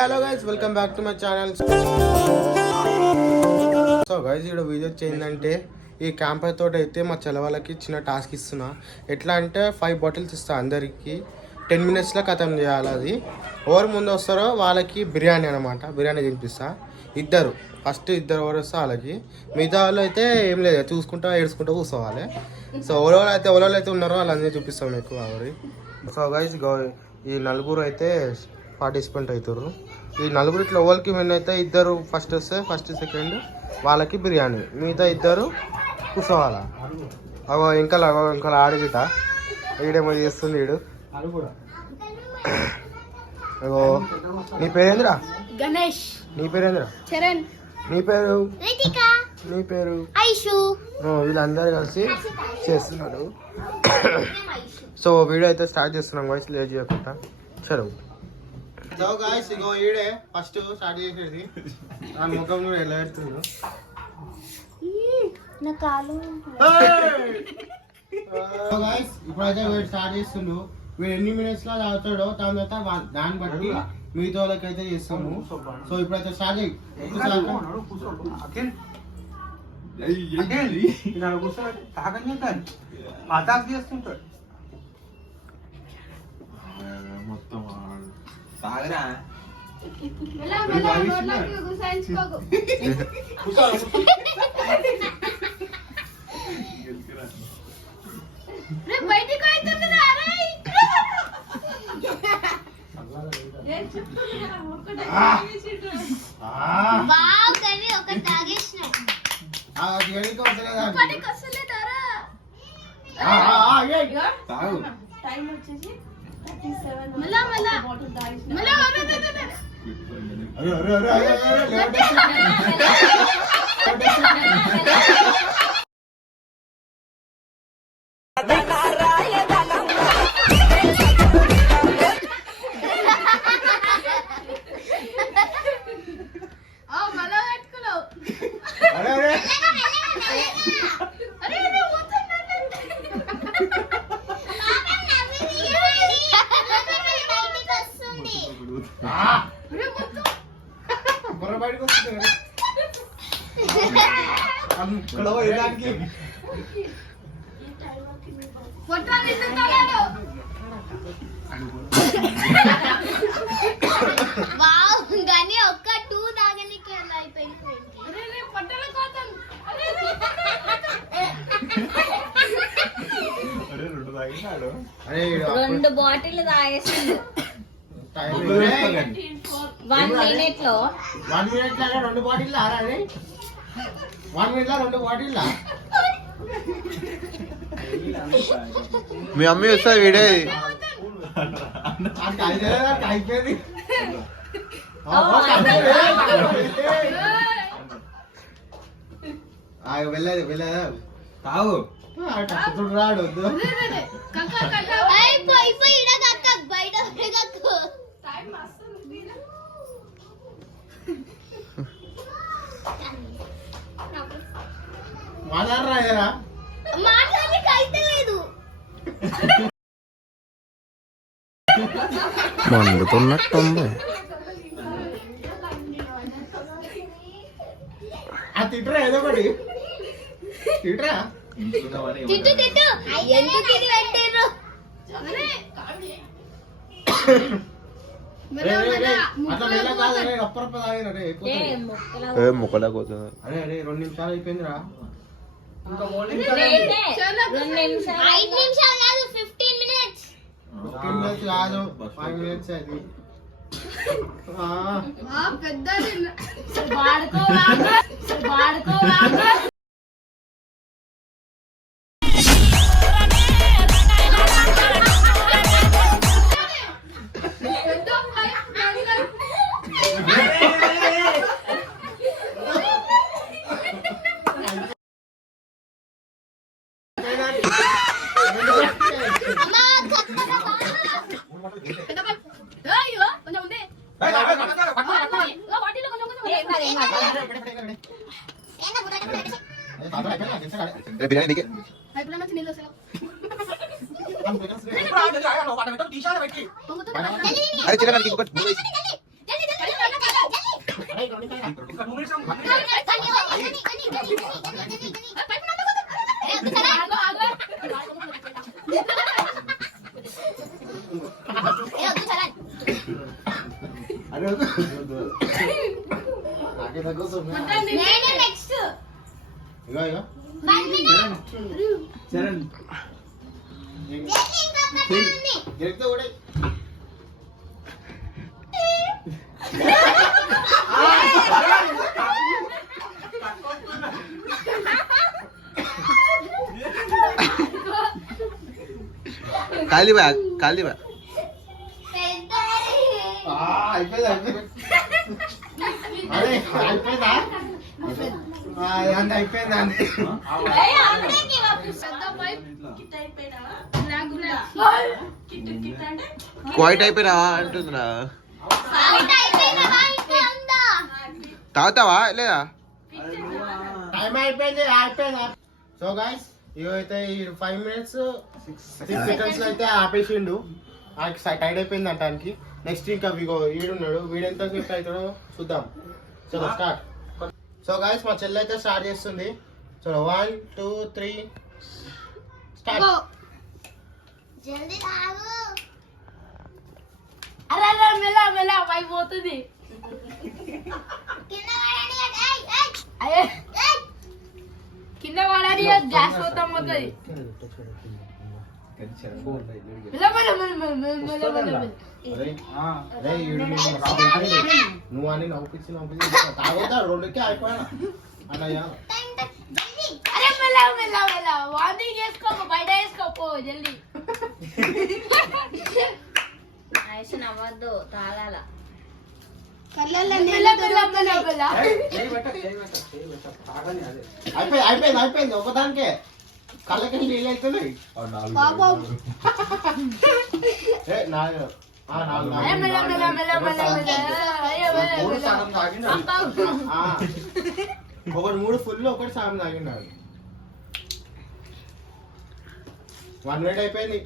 Hello guys, welcome back to my channel. So guys, ఇక్కడ video ఏంటంటే ఈ camper తోటి అయితే మా చెల్లవాళ్ళకి చిన్న టాస్క్ ఇస్తున్నా. ఎట్లా అంటే 5 బాటిల్స్ ఇస్తా అందరికి 10 minutesలో ఖతం చేయాలి. అది ఎవరు ముందు వస్తారో వాళ్ళకి బిర్యానీ అనమాట, బిర్యానీ తినిపిస్తా. ఫస్ట్ ఇద్దరు ఎవరు వస్తే వాళ్ళకి, మిగతా వాళ్ళు అయితే ఏం లేదు, చూసుకుంటా ఏడ్చుకుంటూ కూర్చోవాలి. సో ఎవరో అయితే ఉన్నారో వాళ్ళందరినీ చూపిస్తాం మీకు ఎవరి. సో గైస్, ఈ నలుగురు అయితే పార్టిసిపెంట్ అవుతారు. ఈ నలుగురిట్లో ఎవరికి విన్ అయితే ఇద్దరు ఫస్ట్ వస్తే ఫస్ట్ సెకండ్ వాళ్ళకి బిర్యానీ, మిగతా ఇద్దరు కూర్చోవాలా. ఇంకా ఆడిగిట ఈడేమో చేస్తుంది వీడు. నీ పేరేంద్రా? గణేష్. నీ పేరేంద్రా? చరణ్. నీ పేరు? నీ పేరు? వీళ్ళందరూ కలిసి చేస్తున్నారు. సో వీడియో అయితే స్టార్ట్ చేస్తున్నాం గాయ్స్, లేట్ చేయకుండా. చలో. సో గాయ్స్, ఇగో ఈడే ఫస్ట్ స్టార్ట్ చేసేది. ఆ ముఖం కూడా ఎలా పెడుతుందో. ఇప్పుడైతే వీడు స్టార్ట్ చేస్తుండు. వీడు ఎన్ని మినిట్స్ లో తాగుతాడో తర్వాత దాన్ని బట్టి మిగతా వాళ్ళకైతే చేస్తాము. సో ఇప్పుడైతే స్టార్ట్ చేయి. మొత్తం సాగరా ఒక్క 2 తాగనికి అలా అయిపోయింది. 2 బాటిల్ తాగేసిండు 1 minute లో. 1 minute లో 2 బాటిల్ ఆరాలి. 1 minute లో 2 బాటిల్. మీ అమ్మ వస్తుంది వీడే. అయిపోయింది. వెళ్ళదు తాగు రాడు. మాట్లాడరా మండుతున్నట్టుంది. తిట్టరా ఏదో ఒకటి తిట్టరా. మొక్కలా కోసం అరే 2 నిమిషాలు అయిపోయిందిరా. ఇంకా 5 నిమిషాలు కాదు, 15 minutes. 15 minutes కాదు, 5 minutes అది. బిర్యానీ అరే చిన్న నెక్స్ట్ ఇగో ఇగో చరణ్ గెలిస్తే కూడా ఖాళీ బా ఖాళీ బా అయిపోయింది అయిపోయింది అరే అయిపోయిందా అంత అయిపోయిందండి క్వైట్ అయిపోయినావా అంటుందిరా తాగుతావా లేదా టైం అయిపోయింది అయిపోయింది సో గైస్ ఇవైతే ఈ 5 minutes 6 seconds అయితే ఆపేసిండు టైడ్ అయిపోయింది అంటానికి నెక్స్ట్ ఇంకా వీడున్నాడు వీడు ఎంతసేపు అవుతాడో చూద్దాం చలో స్టార్ట్ సో గైస్ మా చెల్లి అయితే స్టార్ట్ చేస్తుంది చలో 1 2 3 స్టార్ట్ జల్దీ తాగు అరే అరే మెల్ల మెల్ల అయిపోతుంది కింద పడండి అయ్యే కింద పడాలి గ్యాస్ మొత్తం పోతుంది మెల్ల మెల్ల మెల్ల మెల్ల మెల్ల మెల్ల అరే వీడు నువ్వు అని నవ్వుపించి తాగుతా రెండుకే అయిపోయా అన్నయ్య అరే మెల్ల మెల్ల మెల్ల వాంతింగ్ చేసుకో బయట వేసుకోపో జల్దీ ఐస్ నవ్వద్దు తాగాల మెల్ల మెల్ల మెల్ల మెల్ల అయిపోయింది అయిపోయింది ఒకదానికే కళ్ళకి నీళ్ళు అవుతున్నాయి అరే మెల్ల మెల్ల మెల్ల మెల్ల మెల్ల అయ్యో మెల్ల మెల్ల ఒకటి 3 ఫుల్ ఒకటి సాయం తాగినాడు 1 minute అయిపోయింది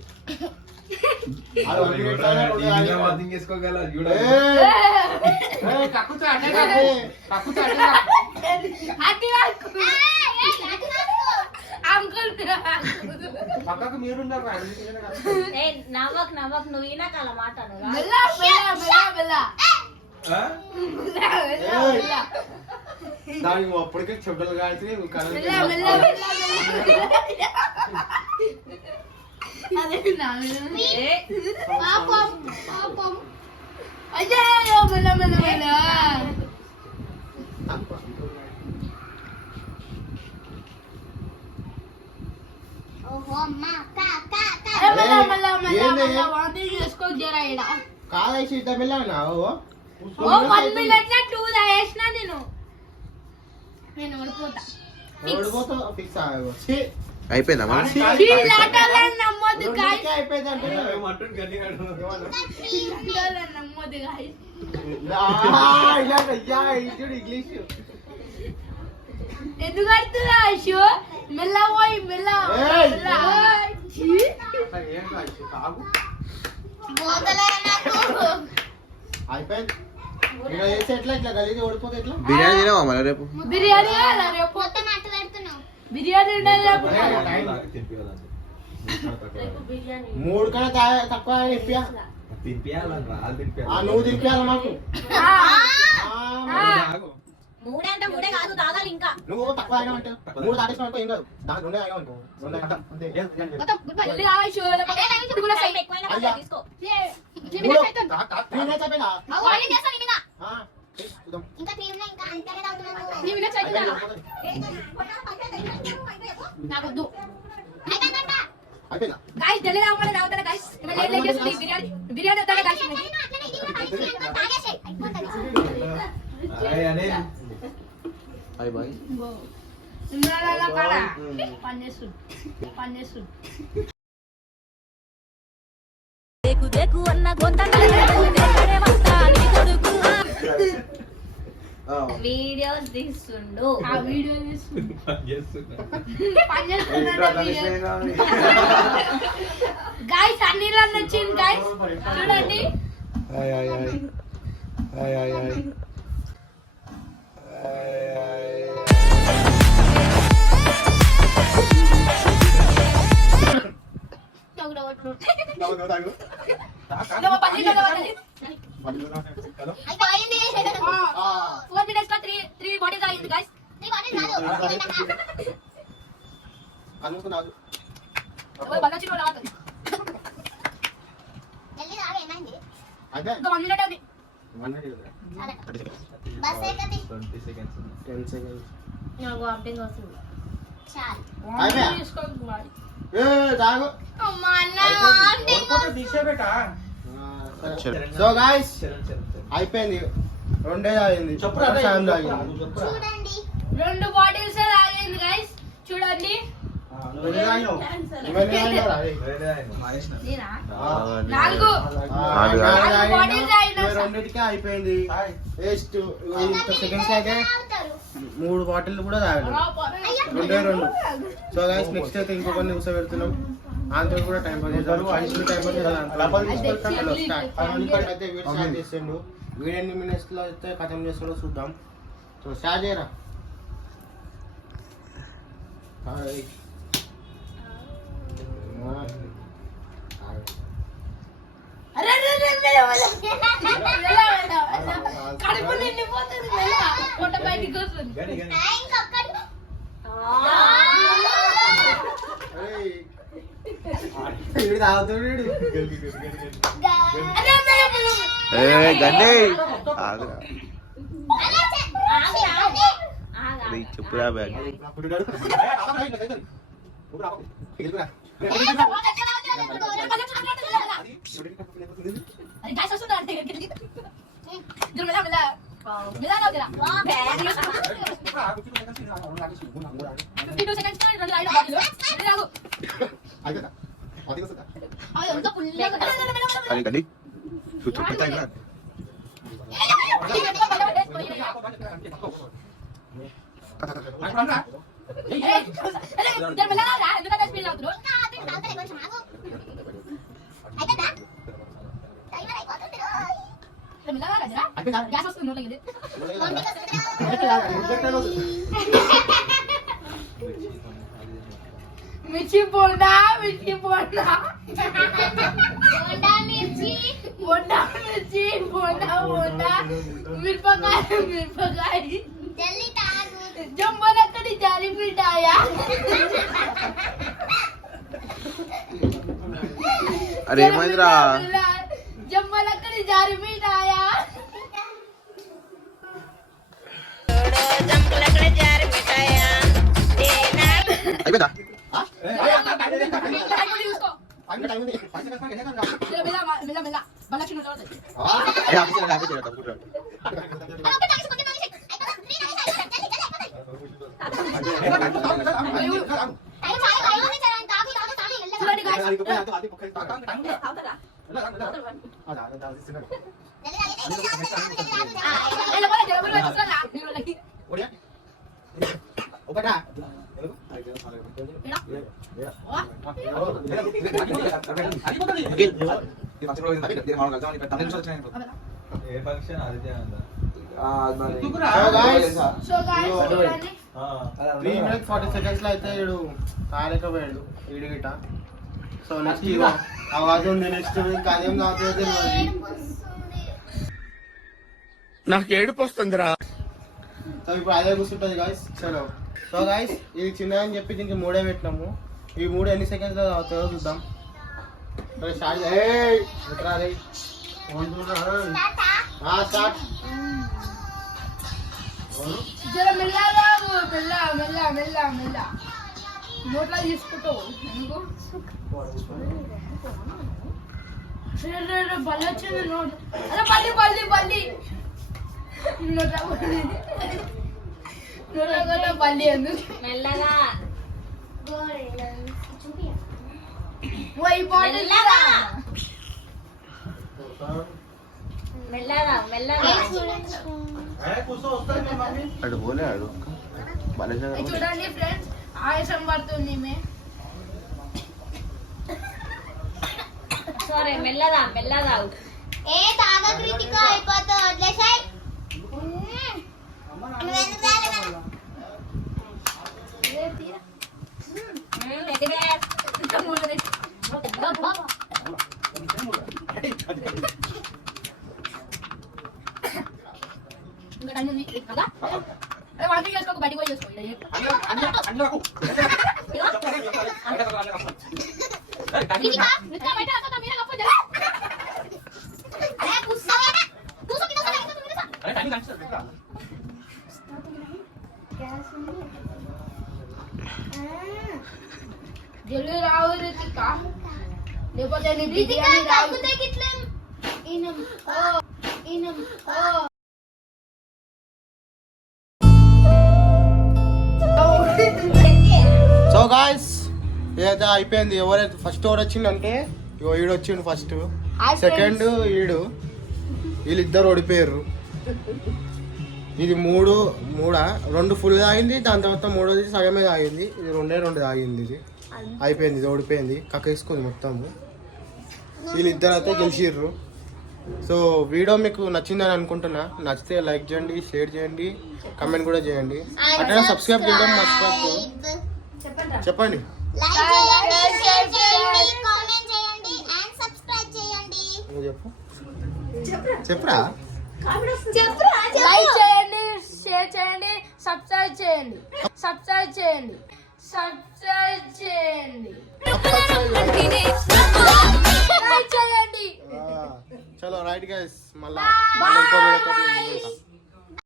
పక్కకు మీరున్నారు నవ్వకు నవ్వకు నువ్వు ఈనాకాల మాట మెల్ల మెల్ల మెల్ల మెల్ల దానికి అప్పటికే చెడ్డలు కాల్చి మెల్ల మెల్ల అదే నా పాపం పాపం అయ్యో మెల్ల మెల్ల మెల్ల ఓహో అమ్మ కా కా కా అరే మెల్ల మెల్ల మెల్ల మెల్ల వాంతింగ్ చేసుకో జరా ఇడ కాదేసి ఇద్దాం వెళ్ళాను ఓ 1 minute లో 2 తాగేసినా నేను ఓడిపోతా ఓడిపోతా ఫిక్స్ అయిపోయిందా మన ఈ లాటలను నమ్మొద్దు గాయ్స్ అయిపోయింది అంటే ఈ లాటలను నమ్మొద్దు గాయ్స్ ఇంగ్లీష్ ఎందుకు అడుగుతున్నా అశు మెల్ల పోయి మెల్ల మెల్ల బోతలే నాకు అయిపోయింది ఇలా చేస్తే ఎట్లా ఇట్లా గలీజ్ ఓడిపోతే ఎట్లా బిర్యానీ తినవా మన రేపు బిర్యానీ కాదా రేపు మొత్తం మాట్లాడుతున్నావు బిర్యానీ ఉండదు రేపు 3 కన్నా తక్కువ ఇప్పియా నువ్వు తిప్పియాలి మాకు మూడే అంటే మూడే కాదు తాగాలి ఇంకా నువ్వు తక్కువ అయినావంటే 3 దాటేసినావు ఏం కాదు దాని 2 అయినావు అంతే జల్దీ రా అశు లేకపోతే కూడా సై ఎక్కువైనా పర్లేదు, తీసుకో ఇంకా క్రీమ్ ఇంకా అంతేనే తాగుతున్నావు నీ విన చైతన్య నాకొద్దు అయిపోయిందా గాయ్స్ జల్దీ రావాలి రావుతారా గాయ్స్ ఇవాళ లేట్ చేస్తుంది బిర్యానీ బిర్యానీ వద్దా గాయ్స్ బాయ్ బాయ్ ఇమ్రాన్ కాడా పన్నేసు దేకు దేకు అన్న గొంత దేకడే వస్తా నీ కొడుకు వీడియోస్ తీస్తుండు ఆ వీడియో గాయ్స్ అన్ని రన్ వచ్చింది గాయ్స్ చూడండి అయిపోయింది 4 minutes లో 3 బాటిల్స్ అయింది గైస్. అనుకున్నాను బాగా చిన్న రావాలి. జల్దీ రాగా ఏమైంది అయితే ఇంకా 1 minute ఉంది. 1 minute బస్ ఎక్కది 10 seconds నాకు వామిటింగ్ వస్తుంది. చాలు అయిపోయా? తీసుకోకు మరి. ఏ తాగు అమ్మా అన్న సో గాయ్స్ అయిపోయింది, రెండే తాగింది. సాయం తాగింది. చూడండి 2 బాటిల్స్ తాగింది గైస్. చూడండి. ఇవన్నీ తాగినారా? అరే. నేనా? ఆ. 4 బాటిల్స్ తాగినా. రెండింటికే అయిపోయింది వేస్ట్. ఇంత సెకండ్స్ అయితే అవుతారు 3 బాటిల్ కూడా తాగలేదు. రెండే 2. సో గైస్ నెక్స్ట్ అయితే ఇంకొకరిని కూర్చోబెడుతున్నాం. అంతా కూడా టైం పాస్ చేద్దాం. ఐస్క్రీమ్ టైం పాస్ చేద్దాం. అయితే వీడు స్టార్ట్ చేసిండు. వీడు ఎన్ని మినిట్స్ లో అయితే ఖతం చేస్తాడో చూద్దాం. సో స్టార్ట్ చేయరా. అరే అరే అరే మెల్ల కడుపు నిండిపోతుంది. మెల్ల పొట్ట బయటికి వస్తుంది. ఇంకొకటి వీడు తాగుతాడు వీడు. అరే మెల్ల మెల్ల. గండి ఆగి చెప్పురా బ్యాగ్ అరే గ్యాస్ వస్తుంది అంటే జర మెల్ల మెల్ల మెల్ల నాగరా 52 seconds కి 2 లైన్ బాటిల్ రాగు. అయ్యో ఎంత పుల్లగా అది గండి చూపుతా ఇలా గ్యాస్ వస్తుంది. మిర్చి బోండా మిర్చి బోండా బోండా మిర్చి బోండా మిర్చి బోండా బోండా మిరపకాయ మిరపకాయ జల్దీ తాగు జంబలక్కడి జారి మిఠాయా అరే ఏమైందిరా జంబలక్కడి జారి మిఠాయా అయిపోయిందా చూసుకో మెల్ల మెల్ల మెల్ల బలక్షణ చూడండి guys. ఒకటా సో guys చూడండి 3 minutes 40 seconds లో అయితే వీడు తాగలేకపోయాడు వీడి గిట. సో నెక్స్ట్ ఇగో ఆవాజ్ ఉంది. నెక్స్ట్ ఇంకా అదేం తాగుతుంది నాకు ఏడుపు వస్తుందిరా. సో ఇప్పుడు అదే కూర్చుంటుంది గాయస్. చలో సో గాయస్ ఇది చిన్న అని చెప్పి దీనికి 3 పెట్టినాము. ఈ 3 ఎన్ని సెకండ్స్ లో అవుతుందో చూద్దాం. సరే స్టార్ట్ స్టార్ట్. జర మెల్లగా మెల్ల మెల్ల మెల్ల మెల్ల నోట్లా తీసుకుంటావు ఎందుకు బల్లి వచ్చింది నోట్. అరే బల్లి బల్లి బల్లి నోట్లా నోట్లా బల్లి ఎందుకు మెల్లగా ఓ ఈ బాటిల్ మెల్లగా మెల్లగా అడు పోలే ఆడు చూడండి ఫ్రెండ్స్ ఆయాసం పడుతుంది మే. సరే మెల్లగా మెల్లగా ఏ తాగా క్రిటిక అయిపోతా వదిలేసాయి ఇంకా మూడు ఇంకా టైం ఉంది కదా అరే వాకింగ్ చేసుకోక బయటికి పోయి చేసుకో ఇలా చెప్పు. రితికా రితికా బయట ఆతో మీరా గప్పు జరా అరే కూసో కూసో కింద సరే జల్దీ రావు రితికా లేకపోతే నీ రితికా బిర్యానీ రావు తగ్గుతే గిట్ల ఇనం ఇనం సో గాయస్ ఏదైతే అయిపోయింది. ఎవరైతే ఫస్ట్ ఓవర్ వచ్చిందంటే ఇగో ఈడు వచ్చిండు ఫస్ట్, సెకండ్ ఈడు, వీళ్ళిద్దరు ఓడిపోయారు. ఇది రెండు ఫుల్ తాగింది, దాని తర్వాత మూడోది సగమే తాగింది, ఇది రెండు తాగింది. ఇది అయిపోయింది, ఇది ఓడిపోయింది, కక్కేసుకుంది మొత్తము. వీళ్ళిద్దరు అయితే గెలిచిర్రు. సో వీడియో మీకు నచ్చిందని అనుకుంటున్నా. నచ్చితే లైక్ చేయండి, షేర్ చేయండి, కమెంట్ కూడా చేయండి. అట్లా సబ్స్క్రైబ్ చేయడం మర్చిపోద్దు. చెప్పండి. లైక్ చేయండి, షేర్ చేయండి, కామెంట్ చేయండి అండ్ సబ్స్క్రైబ్ చేయండి. నువ్వు చెప్పురా. లైక్ చేయండి, షేర్ చేయండి, సబ్స్క్రైబ్ చేయండి, సబ్స్క్రైబ్ చేయండి, సబ్స్క్రైబ్ చేయండి, లైక్ చేయండి. చలో రైట్ గైస్, మళ్ళా ఇంకో వీడియోతో